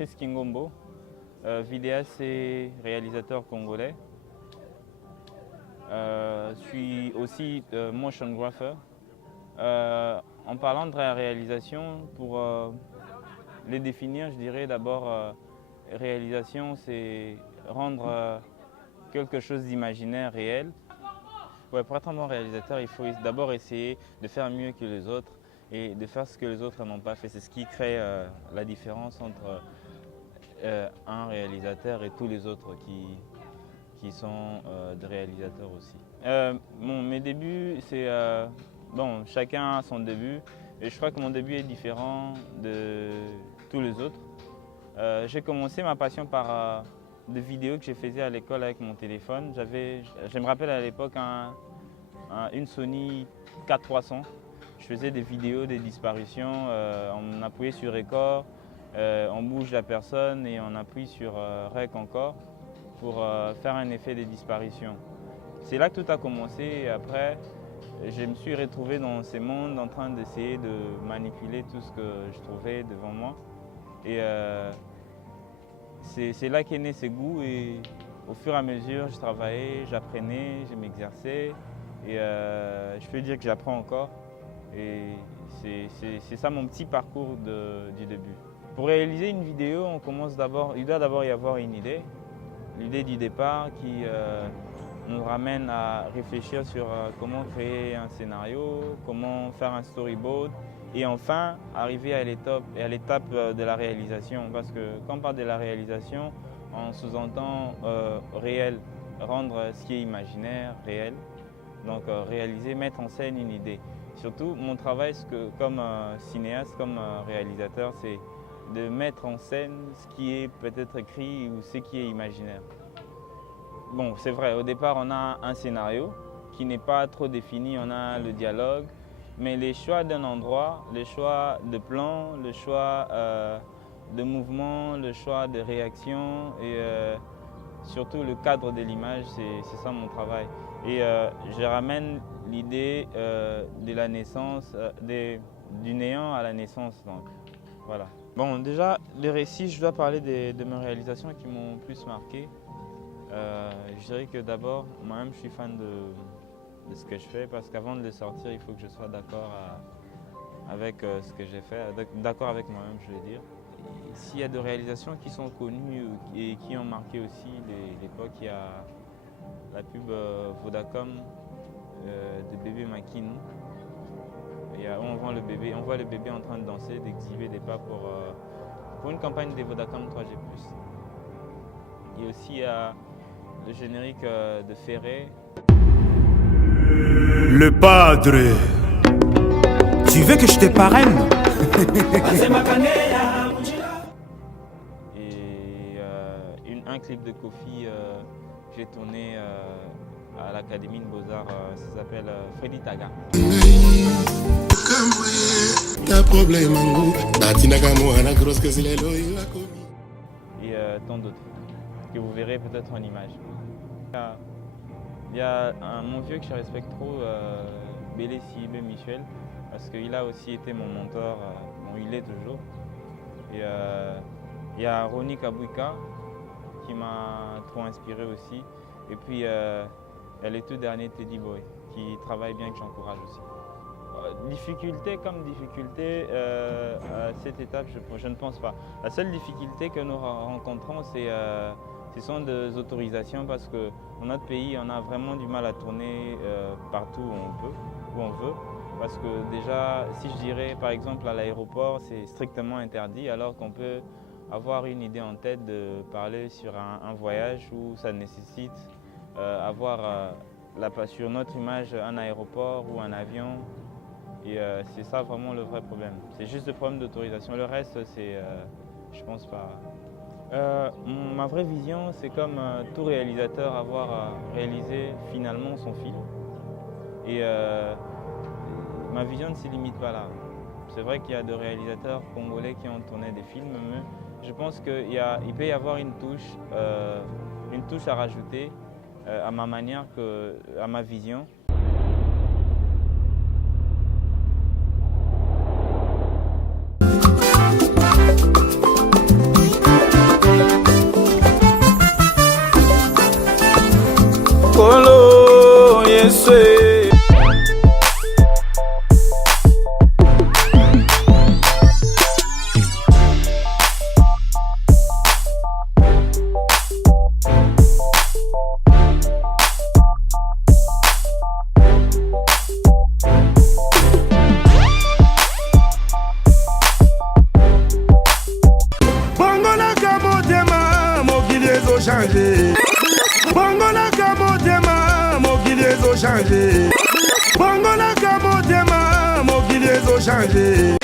Chris Kingombo, vidéaste et réalisateur congolais. Je suis aussi motion grapher. En parlant de la réalisation, pour les définir, je dirais d'abord réalisation, c'est rendre quelque chose d'imaginaire réel. Ouais, pour être un bon réalisateur, il faut d'abord essayer de faire mieux que les autres et de faire ce que les autres n'ont pas fait. C'est ce qui crée la différence entre un réalisateur et tous les autres qui sont des réalisateurs aussi. Mes débuts, c'est bon, chacun a son début et je crois que mon début est différent de tous les autres. J'ai commencé ma passion par des vidéos que je faisais à l'école avec mon téléphone. Je me rappelle à l'époque une Sony 4300. Je faisais des vidéos des disparitions, on appuyait sur record, on bouge la personne et on appuie sur rec encore pour faire un effet de disparition. C'est là que tout a commencé et après je me suis retrouvé dans ces mondes en train d'essayer de manipuler tout ce que je trouvais devant moi. Et c'est là qu'est né ce goût et au fur et à mesure je travaillais, j'apprenais, je m'exerçais et je peux dire que j'apprends encore. Et c'est ça mon petit parcours du début. Pour réaliser une vidéo, il doit d'abord y avoir une idée. L'idée du départ qui nous ramène à réfléchir sur comment créer un scénario, comment faire un storyboard et enfin arriver à l'étape de la réalisation. Parce que quand on parle de la réalisation, on sous-entend réel, rendre ce qui est imaginaire réel. Donc réaliser, mettre en scène une idée. Surtout, mon travail comme cinéaste, comme réalisateur, c'est de mettre en scène ce qui est peut-être écrit ou ce qui est imaginaire. Bon, c'est vrai, au départ, on a un scénario qui n'est pas trop défini, on a le dialogue, mais les choix d'un endroit, les choix de plan, le choix de mouvement, le choix de réaction et surtout le cadre de l'image, c'est ça mon travail. Et je ramène l'idée de la naissance, du néant à la naissance. Donc, voilà. Bon, déjà, les récits, je dois parler de mes réalisations qui m'ont plus marqué. Je dirais que d'abord, moi-même, je suis fan de ce que je fais parce qu'avant de le sortir, il faut que je sois d'accord avec ce que j'ai fait, d'accord avec moi-même, je veux dire. S'il y a des réalisations qui sont connues et qui ont marqué aussi l'époque, il y a la pub Vodacom de bébé Makino. On voit le bébé en train de danser, d'exhiber des pas pour une campagne des Vodacom 3G+. Et aussi il y a le générique de Ferré. Le padre, tu veux que je te parraine? Et un clip de Kofi que j'ai tourné à l'Académie de Beaux-Arts, ça s'appelle Freddy Taga. Et tant d'autres que vous verrez peut-être en image. Il y a mon vieux que je respecte trop, Bélé Sibé Michel, parce qu'il a aussi été mon mentor, il est toujours. Et il y a Ronnie Kabouika qui m'a trop inspiré aussi. Et puis il y a les tout derniers Teddy Boy qui travaillent bien, que j'encourage aussi. Difficulté comme difficulté, à cette étape, je ne pense pas. La seule difficulté que nous rencontrons, ce sont des autorisations parce que dans notre pays, on a vraiment du mal à tourner partout où on veut. Parce que déjà, si je dirais par exemple à l'aéroport, c'est strictement interdit alors qu'on peut avoir une idée en tête de parler sur un voyage où ça nécessite avoir sur notre image un aéroport ou un avion. Et c'est ça vraiment le vrai problème. C'est juste le problème d'autorisation. Le reste, je pense pas. Ma vraie vision, c'est comme tout réalisateur avoir réalisé finalement son film. Et ma vision ne se limite pas là. C'est vrai qu'il y a des réalisateurs congolais qui ont tourné des films, mais je pense qu'il peut y avoir une touche à rajouter à ma manière, à ma vision. sway. Changé. Bongo la kamotema, mokili ezo changé. Bongo la kamotema, mokili ezo changé.